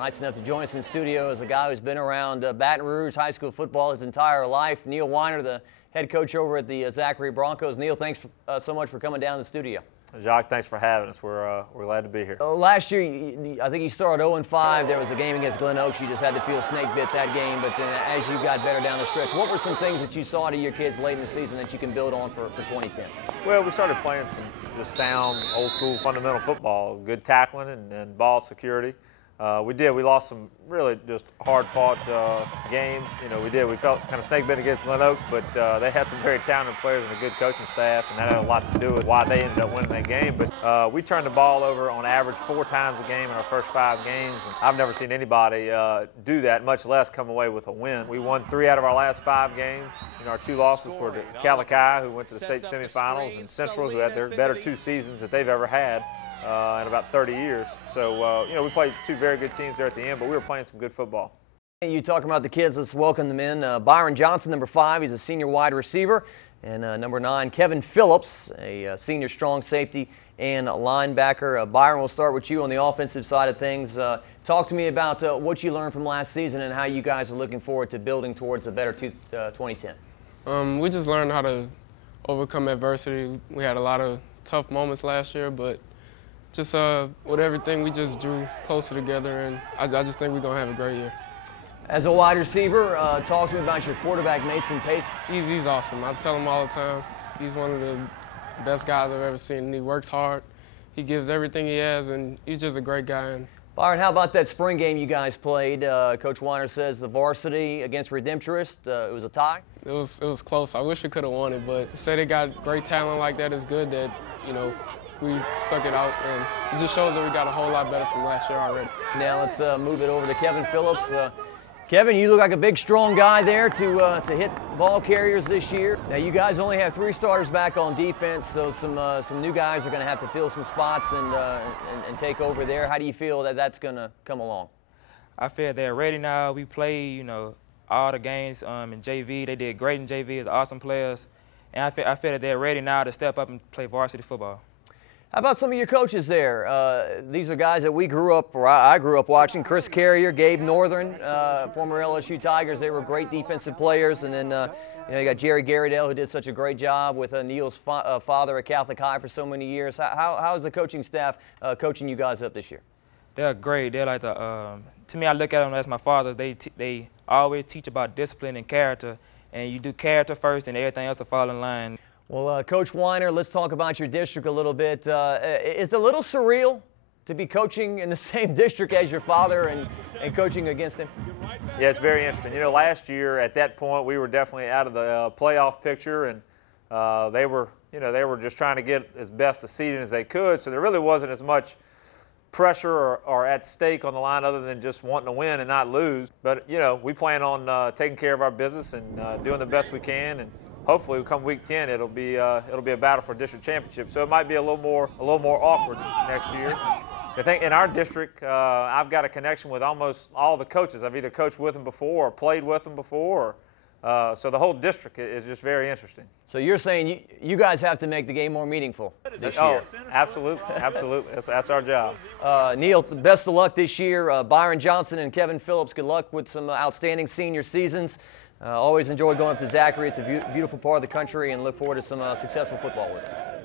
Nice enough to join us in studio is a guy who's been around Baton Rouge high school football his entire life. Neil Weiner, the head coach over at the Zachary Broncos. Neil, thanks so much for coming down to the studio. Jacques, thanks for having us. We're glad to be here. Last year, I think you started 0-5. There was a game against Glen Oaks. You just had to feel snake bit that game. But as you got better down the stretch, what were some things that you saw to your kids late in the season that you can build on for 2010? Well, we started playing some just sound, old-school, fundamental football, good tackling and ball security. We lost some really just hard-fought games. We felt kind of snake-bit against Glen Oaks, but they had some very talented players and a good coaching staff, and that had a lot to do with why they ended up winning that game. But we turned the ball over on average 4 times a game in our first 5 games, and I've never seen anybody do that, much less come away with a win. We won 3 out of our last 5 games. Our 2 losses were to Calicut, who went to the state semifinals, and Central, who had their better 2 seasons that they've ever had in about 30 years. So, we played 2 very good teams there at the end, but we were playing some good football. You talking about the kids, let's welcome them in. Byron Johnson, number 5, he's a senior wide receiver. And number 9, Kevin Phillips, a senior strong safety and linebacker. Byron, we'll start with you on the offensive side of things. Talk to me about what you learned from last season and how you guys are looking forward to building towards a better 2010. We just learned how to overcome adversity. We had a lot of tough moments last year, but just with everything, we just drew closer together, and I just think we're going to have a great year. As a wide receiver, talk to me about your quarterback, Mason Pace. He's awesome. I tell him all the time, he's one of the best guys I've ever seen, and he works hard. He gives everything he has, and he's just a great guy. Byron, how about that spring game you guys played? Coach Weiner says the varsity against Redemptorist, it was a tie? It was close. I wish we could have won it, but to say they got great talent like that is good that, we stuck it out, and it just shows that we got a whole lot better from last year already. Now let's move it over to Kevin Phillips. Kevin, you look like a big, strong guy there to hit ball carriers this year. Now you guys only have 3 starters back on defense, so some new guys are going to have to fill some spots and take over there. How do you feel that that's going to come along? I feel they're ready now. We play, all the games in JV. They did great in JV as awesome players, and I feel that they're ready now to step up and play varsity football. How about some of your coaches there? These are guys that we grew up, or I grew up watching. Chris Carrier, Gabe Northern, former LSU Tigers. They were great defensive players. And then you got Jerry Garridell, who did such a great job with Neil's father at Catholic High for so many years. How is the coaching staff coaching you guys up this year? They're great. They're like to me, I look at them as my fathers. They always teach about discipline and character, and you do character first, and everything else will fall in line. Well, Coach Weiner, let's talk about your district a little bit. Is it a little surreal to be coaching in the same district as your father and coaching against him? Yeah, it's very interesting. Last year at that point we were definitely out of the playoff picture, and they were just trying to get as best a seeding as they could. So there really wasn't as much pressure or at stake on the line other than just wanting to win and not lose. But we plan on taking care of our business and doing the best we can, and hopefully, come week 10, it'll be a battle for district championship. So it might be a little more awkward next year. I think in our district, I've got a connection with almost all the coaches. I've either coached with them before or played with them before. So the whole district is just very interesting. So you're saying you guys have to make the game more meaningful this year? Absolutely, absolutely. That's our job. Neil, best of luck this year. Byron Johnson and Kevin Phillips, good luck with some outstanding senior seasons. Always enjoy going up to Zachary. It's a beautiful part of the country, and look forward to some successful football with you.